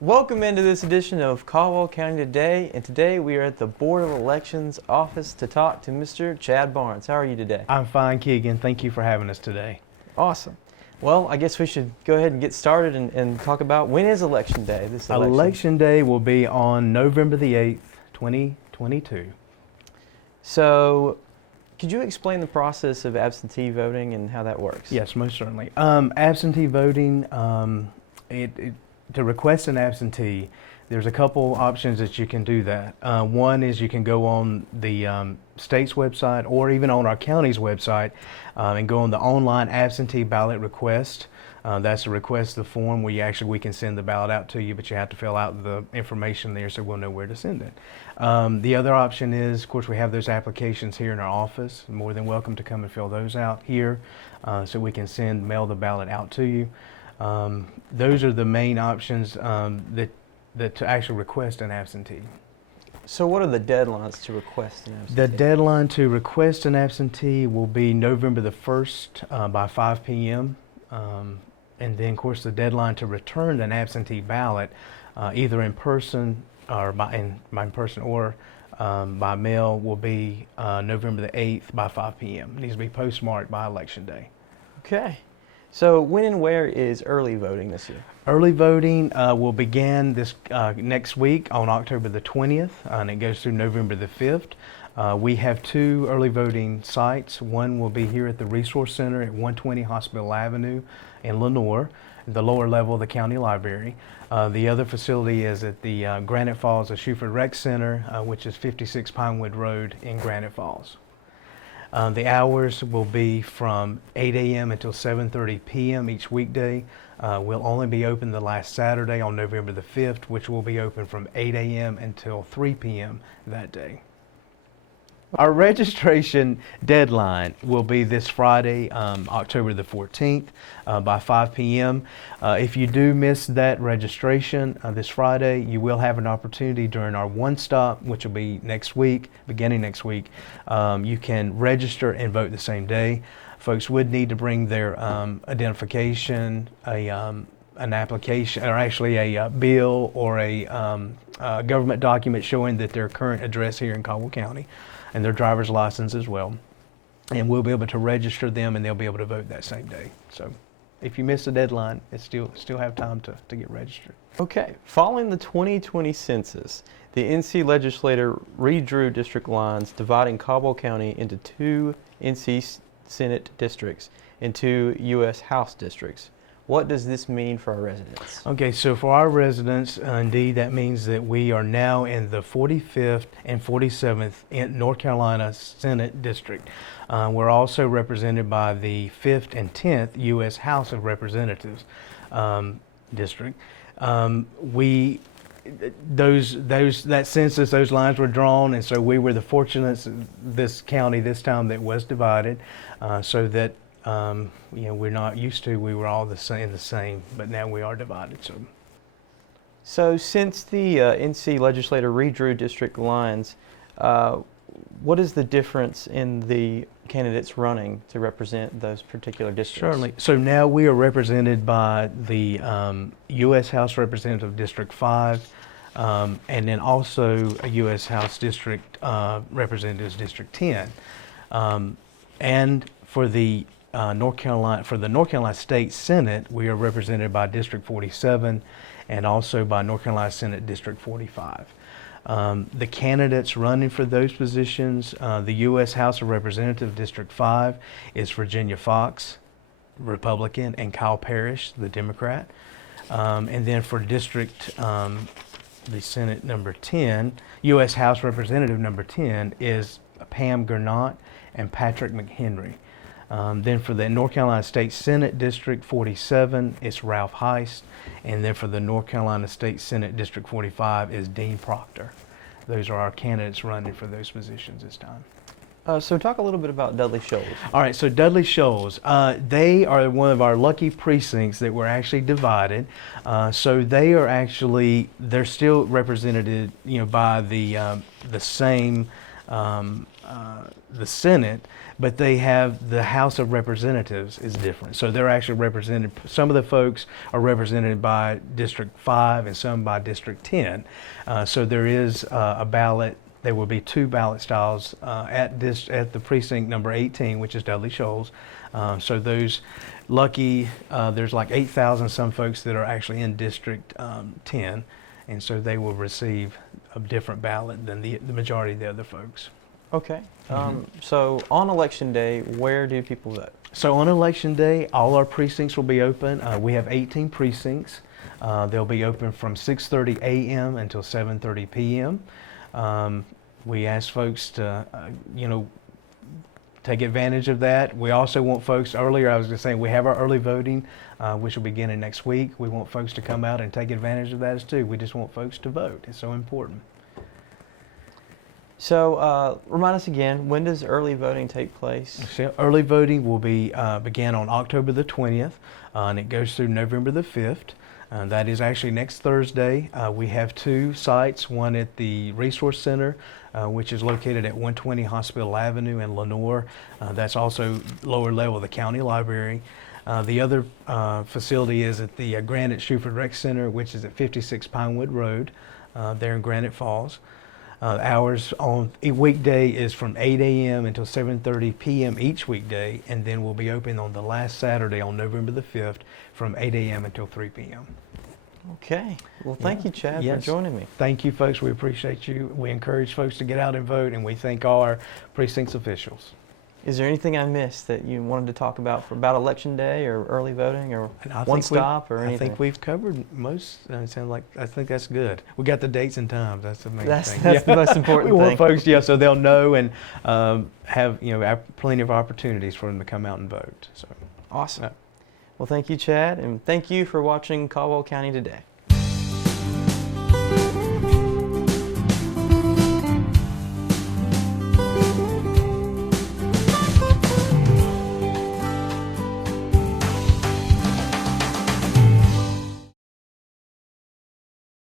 Welcome into this edition of Caldwell County Today, and today we are at the Board of Elections office to talk to Mr. Chad Barnes. How are you today? I'm fine, Keegan. Thank you for having us today. Awesome. Well, I guess we should go ahead and get started and talk about when is Election Day, this election. Election Day will be on November the 8th, 2022. So, could you explain the process of absentee voting and how that works? Yes, most certainly. Absentee voting, to request an absentee, there's a couple options that you can do that. One is you can go on the state's website or even on our county's website and go on the online absentee ballot request. That's a request the form where we can send the ballot out to you, but you have to fill out the information there so we'll know where to send it. The other option is, of course, we have those applications here in our office. You're more than welcome to come and fill those out here so we can mail the ballot out to you. Those are the main options that to actually request an absentee. So what are the deadlines to request an absentee? The deadline to request an absentee will be November the 1st by 5 p.m. And then, of course, the deadline to return an absentee ballot, either in person or by mail, will be November the 8th by 5 p.m. It needs to be postmarked by Election Day. Okay. So when and where is early voting this year? Early voting will begin this next week on October the 20th, and it goes through November the 5th. We have two early voting sites. One will be here at the Resource Center at 120 Hospital Avenue in Lenoir, the lower level of the county library. The other facility is at the Granite Falls, the Shuford Rec Center, which is 56 Pinewood Road in Granite Falls. The hours will be from 8 a.m. until 7:30 p.m. each weekday. We'll only be open the last Saturday on November the 5th, which will be open from 8 a.m. until 3 p.m. that day. Our registration deadline will be this Friday, October the 14th by 5 p.m. If you do miss that registration this Friday, you will have an opportunity during our one stop, which will be next week, beginning next week. You can register and vote the same day. Folks would need to bring their identification, an application, or actually a bill or a government document showing that their current address here in Caldwell County, and their driver's license as well. And we'll be able to register them, and they'll be able to vote that same day. So if you miss the deadline, it's still have time to get registered. Okay. Following the 2020 census, the NC legislature redrew district lines, dividing Caldwell County into two NC Senate districts and two U.S. House districts. What does this mean for our residents? Okay, so for our residents, indeed, that means that we are now in the 45th and 47th in North Carolina Senate District. We're also represented by the 5th and 10th U.S. House of Representatives District. That census, those lines were drawn, and so we were the fortunate this county this time that was divided, so that we're not used to. We were all the same, but now we are divided. So since the NC legislature redrew district lines, what is the difference in the candidates running to represent those particular districts? Certainly. So now we are represented by the U.S. House Representative District 5, and then also a U.S. House District Representatives District 10, and for the North Carolina State Senate, we are represented by District 47 and also by North Carolina Senate District 45. The candidates running for those positions, the U.S. House of Representatives District 5 is Virginia Fox, Republican, and Kyle Parrish, the Democrat. And then for the Senate number 10, U.S. House Representative number 10 is Pam Gernot and Patrick McHenry. Then for the North Carolina State Senate District 47, it's Ralph Heist. And then for the North Carolina State Senate District 45 is Dean Proctor. Those are our candidates running for those positions this time. So talk a little bit about Dudley Shoals. All right, so Dudley Shoals, they are one of our lucky precincts that were actually divided. So they're still represented, by the same the Senate, but they have the House of Representatives is different. So they're actually represented, some of the folks are represented by District 5 and some by District 10. So there is a ballot. There will be 2 ballot styles at the precinct number 18, which is Dudley Shoals. So those lucky, there's like 8,000 some folks that are actually in District 10, and so they will receive a different ballot than the majority of the other folks. Okay. So on election day, where do people vote? So on election day, all our precincts will be open. We have 18 precincts. They'll be open from 6:30 a.m. until 7:30 p.m. We ask folks to, take advantage of that. We also want folks, earlier I was just saying, we have our early voting, which will begin in next week. We want folks to come out and take advantage of that as too. We just want folks to vote. It's so important. So remind us again, when does early voting take place? So early voting will be begin on October the 20th, and it goes through November the 5th. That is actually next Thursday. We have 2 sites, one at the Resource Center, which is located at 120 Hospital Avenue in Lenoir. That's also lower level of the county library. The other facility is at the Granite Shuford Rec Center, which is at 56 Pinewood Road there in Granite Falls. Hours on a weekday is from 8 a.m. until 7:30 p.m. each weekday, and then we'll be open on the last Saturday on November the 5th from 8 a.m. until 3 p.m. Okay. Well, thank you, Chad, Yes. for joining me. Thank you, folks. We appreciate you. We encourage folks to get out and vote, and we thank all our precincts officials. Is there anything I missed that you wanted to talk about election day or early voting or And I one think we- stop or anything? I think we've covered most. I think that's good. We got the dates and times. That's the main That's thing. the most important we thing. want folks, so they'll know and have plenty of opportunities for them to come out and vote. So Awesome. Yeah. Well, thank you, Chad, and thank you for watching Caldwell County Today.